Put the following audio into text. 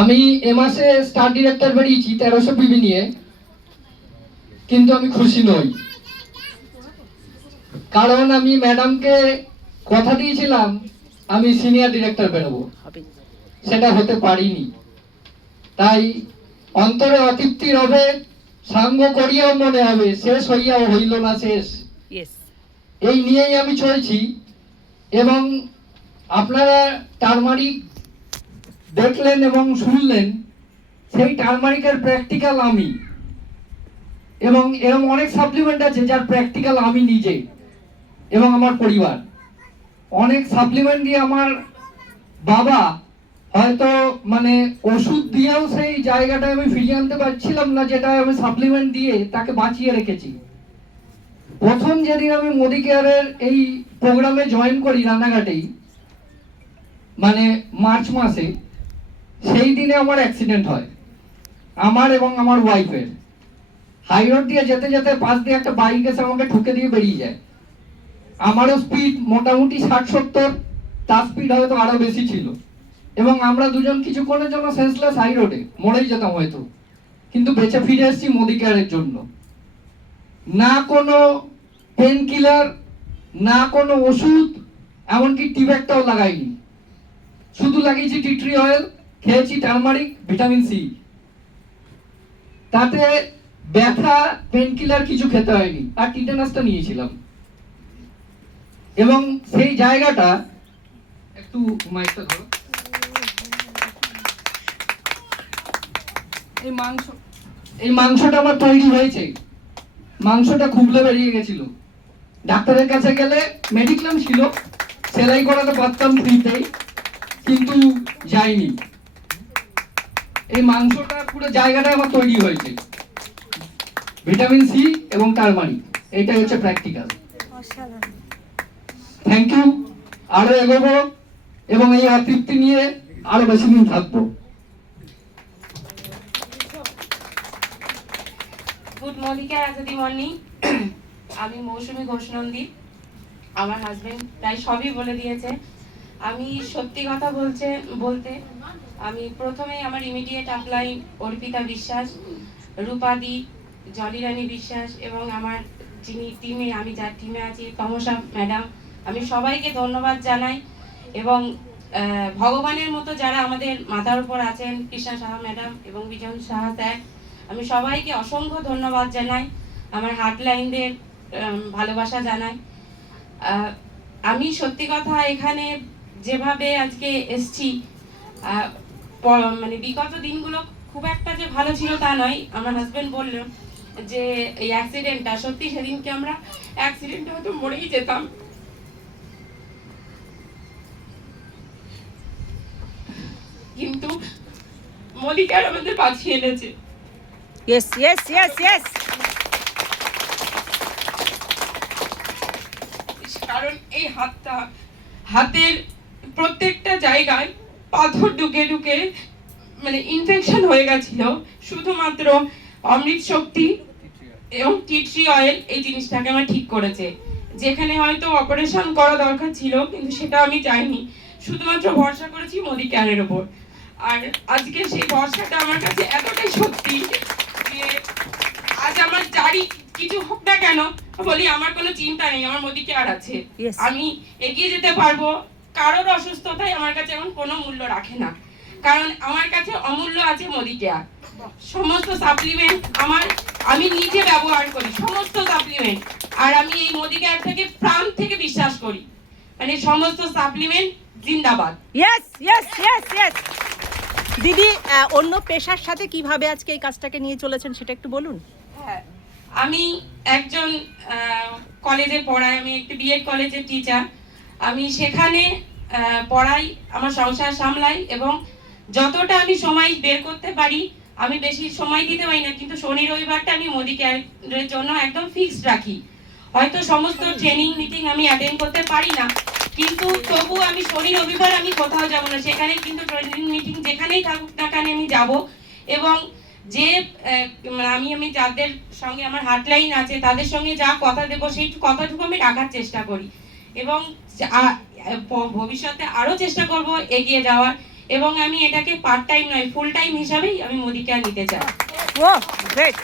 আমি এ মাসে star director বেরিয়েছি 1300 পিবি নিয়ে, কিন্তু আমি খুশি নই। কারণ আমি ম্যাডামকে কথা দিয়েছিলাম আমি সিনিয়র ডিরেক্টর বেরোবো, সেটা হতে পারিনি। তাই অন্তরে অতৃপ্তি রবে, সাঙ্গ করিয়াও মনে হবে শেষ হইয়াও হইল না শেষ, এই নিয়েই আমি চলছি। এবং আপনারা টারমারিক দেখলেন এবং শুনলেন, সেই টারমারিকের প্র্যাকটিক্যাল আমি, এবং এরকম অনেক সাপ্লিমেন্ট আছে যার প্র্যাকটিক্যাল আমি নিজে এবং আমার পরিবার। অনেক সাপ্লিমেন্ট দিয়ে আমার বাবা হয়তো মানে ওষুধ দিয়েও সেই জায়গাটায় আমি ফিরিয়ে আনতে পারছিলাম না, যেটা আমি সাপ্লিমেন্ট দিয়ে তাকে বাঁচিয়ে রেখেছি। প্রথম যেদিন আমি মোদি কেয়ারের এই প্রোগ্রামে জয়েন করি রানাঘাটেই, মানে মার্চ মাসে, সেই দিনে আমার অ্যাক্সিডেন্ট হয়, আমার এবং আমার ওয়াইফের। হাই রোড দিয়ে যেতে যেতে পাশ দিয়ে একটা বাইক এসে আমাকে ঠুকে দিয়ে বেরিয়ে যায়। আমারও স্পিড মোটামুটি 60-70, তার স্পিড হয়তো আরো বেশি ছিল, এবং আমরা দুজন কিছুক্ষণের জন্য সেন্সলেস হাই রোডে মরেই যেতাম হয়তো, কিন্তু বেঁচে ফিরে এসেছি মোদি কেয়ারের জন্য। না কোনো পেন কিলার, না কোনো ওষুধ, এমনকি টিব্যাগটাও লাগাইনি, শুধু লাগিয়েছি টি ট্রি অয়েল, খেয়েছি টারমারিক, ভিটামিন সি। তাতে ব্যথা, পেন কিলার কিছু খেতে হয়নি, আর টিটেনাসটা নিয়েছিলাম। এবং সেই জায়গাটা একটু মাইকটা ধরো, এই মাংসটা আমার তৈরি হয়েছে, মাংসটা খুবলে বেরিয়ে গেছিল। ডাক্তারের কাছে গেলে মেডিক্লেম ছিল, সেলাই করাতে পারতাম ফ্রিতেই, কিন্তু যাইনি। এই মাংসটা পুরো জায়গাটা আমার তৈরি হয়েছে, ভিটামিন সি এবং টারমারিক, এটাই হচ্ছে প্র্যাকটিক্যাল। Thank you. আরো এগোবো এবং এই অতৃপ্তি নিয়ে আরো বেশি দিন থাকবো। Good morning Azadi morning. আমি মৌসুমী ঘোষনন্দী। আমার হাজবেন্ড প্রায় সবই বলে দিয়েছে। আমি সত্যি কথা বলতে আমি প্রথমে আমার ইমিডিয়েট আপলাইন অর্পিতা বিশ্বাস, রূপাদি, জলিরানী বিশ্বাস এবং আমার যিনি টিমে, আমি যার টিমে আছি তমসা ম্যাডাম, আমি সবাইকে ধন্যবাদ জানাই। এবং ভগবানের মতো যারা আমাদের মাথার উপর আছেন, কৃষ্ণা সাহা ম্যাডাম এবং বিজন সাহা স্যার, আমি সবাইকে অসংখ্য ধন্যবাদ জানাই। আমার হার্টলাইনদের ভালোবাসা জানাই। আমি সত্যি কথা এখানে যেভাবে আজকে এসছি, মানে বিগত দিনগুলো খুব একটা যে ভালো ছিল তা নয়। আমার হাজবেন্ড বলল যে এই অ্যাক্সিডেন্টটা, সত্যি সেদিনকে আমরা অ্যাক্সিডেন্টে হয়তো মরেই যেতাম, কিন্তু মোদি কেয়ার আমাদের বাঁচিয়ে এনেছে। Yes, yes, yes, yes. কারণ এই হাতের প্রত্যেকটা জায়গায় পাথর ঢুকে ঢুকে মানে ইনফেকশন হয়ে গেছিল। শুধুমাত্র অমৃত শক্তি এবং টি ট্রি অয়েল এই জিনিসটাকে আমার ঠিক করেছে। যেখানে হয়তো অপারেশন করা দরকার ছিল, কিন্তু সেটা আমি চাইনি, শুধুমাত্র ভরসা করেছি মোদি কেয়ারের ওপর। আর আজকে সেই ভরসাটা আমার কাছে এতটাই সত্যি যে আজ আমার যারই কিছু হোক না কেন, বলি আমার কোনো চিন্তা নেই, আমার মোদি কেয়ার আছে, আমি এগিয়ে যেতে পারবো। কারোর অসুস্থতায় আমার কাছে এখন কোনো মূল্য রাখে না, কারণ আমার কাছে অমূল্য আছে মোদি কেয়ার। সমস্ত সাপ্লিমেন্ট আমি নিজে ব্যবহার করি, সমস্ত সাপ্লিমেন্ট, আর আমি এই মোদি কেয়ার থেকে প্রাণ থেকে বিশ্বাস করি, মানে সমস্ত সাপ্লিমেন্ট জিন্দাবাদ। Yes yes yes yes. দিদি, অন্য পেশার সাথে কিভাবে আজকে এই কাজটাকে নিয়ে চলেছেন সেটা একটু বলুন। হ্যাঁ, আমি একজন কলেজে পড়াই, আমি একটি বিএড কলেজের টিচার। আমি সেখানে পড়াই, আমার সংসার সামলাই, এবং যতটা আমি সময় বের করতে পারি, আমি বেশি সময় দিতে পারি না, কিন্তু শনি রবিবারটা আমি মোদি কেয়ারের জন্য একদম ফিক্সড রাখি। হয়তো সমস্ত ট্রেনিং মিটিং আমি অ্যাটেন্ড করতে পারি না, কিন্তু তবু আমি শনি রবিবার আমি কোথাও যাব না, সেখানে কিন্তু ট্রেনিং মিটিং যেখানেই থাকুক না কেন আমি যাব। এবং যে আমি যাদের সঙ্গে আমার হার্টলাইন আছে তাদের সঙ্গে যা কথা দেবো সেই কথাটুকু আমি রাখার চেষ্টা করি। এবং ভবিষ্যতে আরো চেষ্টা করব এগিয়ে যাওয়ার, এবং আমি এটাকে পার্ট টাইম নয় ফুল টাইম হিসাবেই আমি মোদি কেয়ার নিতে চাই। ও গ্রেট।